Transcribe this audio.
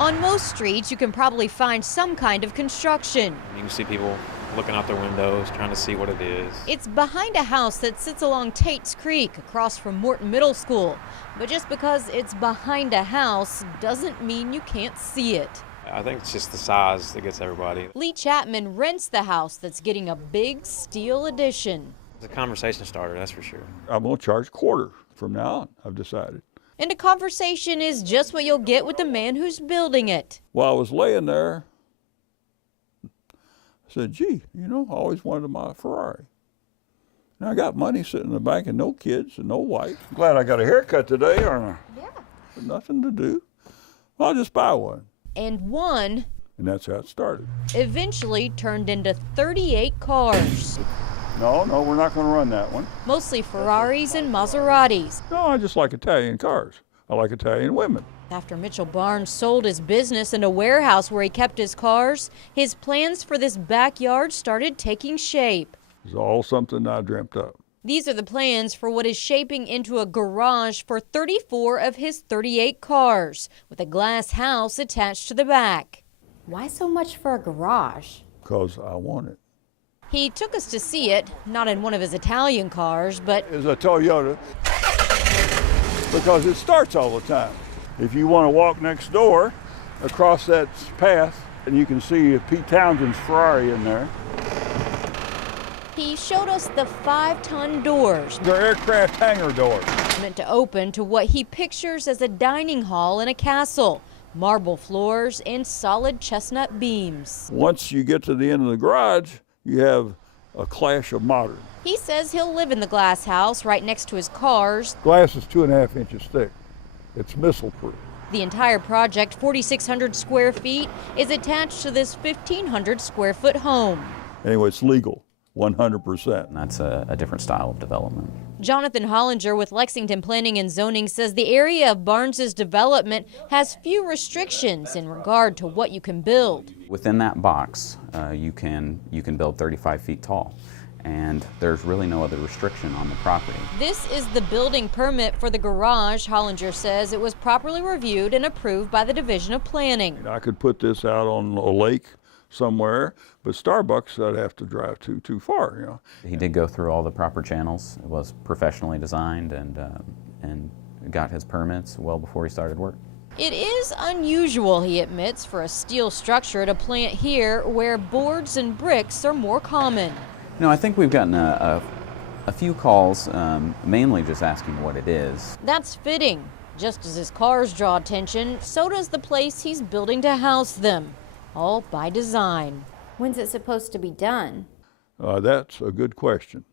On most streets, you can probably find some kind of construction. You can see people looking out their windows, trying to see what it is. It's behind a house that sits along Tates Creek, across from Morton Middle School. But just because it's behind a house doesn't mean you can't see it. I think it's just the size that gets everybody. Lee Chapman rents the house that's getting a big steel addition. It's a conversation starter, that's for sure. I'm going to charge $25 from now on, I've decided. And a conversation is just what you'll get with the man who's building it. While I was laying there, I said, gee, I always wanted my Ferrari. And I got money sitting in the bank and no kids and no wife. Glad I got a haircut today, aren't I? Yeah. Nothing to do. Well, I'll just buy one. And one, and that's how it started, eventually turned into 38 cars. No, we're not going to run that one. Mostly Ferraris and Maseratis. No, I just like Italian cars. I like Italian women. After Mitchell Barnes sold his business and a warehouse where he kept his cars, his plans for this backyard started taking shape. It's all something I dreamt up. These are the plans for what is shaping into a garage for 34 of his 38 cars, with a glass house attached to the back. Why so much for a garage? Because I want it. He took us to see it, not in one of his Italian cars, but it's a Toyota, because it starts all the time. If you want to walk next door across that path, and you can see Pete Townsend's Ferrari in there. He showed us the 5-ton doors. They're aircraft hangar doors. Meant to open to what he pictures as a dining hall in a castle. Marble floors and solid chestnut beams. Once you get to the end of the garage, you have a clash of modern. He says he'll live in the glass house right next to his cars. Glass is 2.5 inches thick. It's missile-proof. The entire project, 4,600 square feet, is attached to this 1,500 square foot home. Anyway, it's legal. 100%. And that's a different style of development. Jonathan Hollinger with Lexington Planning and Zoning says the area of Barnes's development has few restrictions in regard to what you can build. Within that box, you can build 35 feet tall, and there's really no other restriction on the property. This is the building permit for the garage. Hollinger says it was properly reviewed and approved by the Division of Planning. I could put this out on a lake somewhere, but Starbucks I'd have to drive too far. He did go through all the proper channels. It was professionally designed and got his permits well before he started work. It is unusual, he admits, for a steel structure to plant here where boards and bricks are more common. I think we've gotten a few calls, mainly just asking what it is. That's fitting. Just as his cars draw attention, so does the place he's building to house them. All by design. When's it supposed to be done? That's a good question.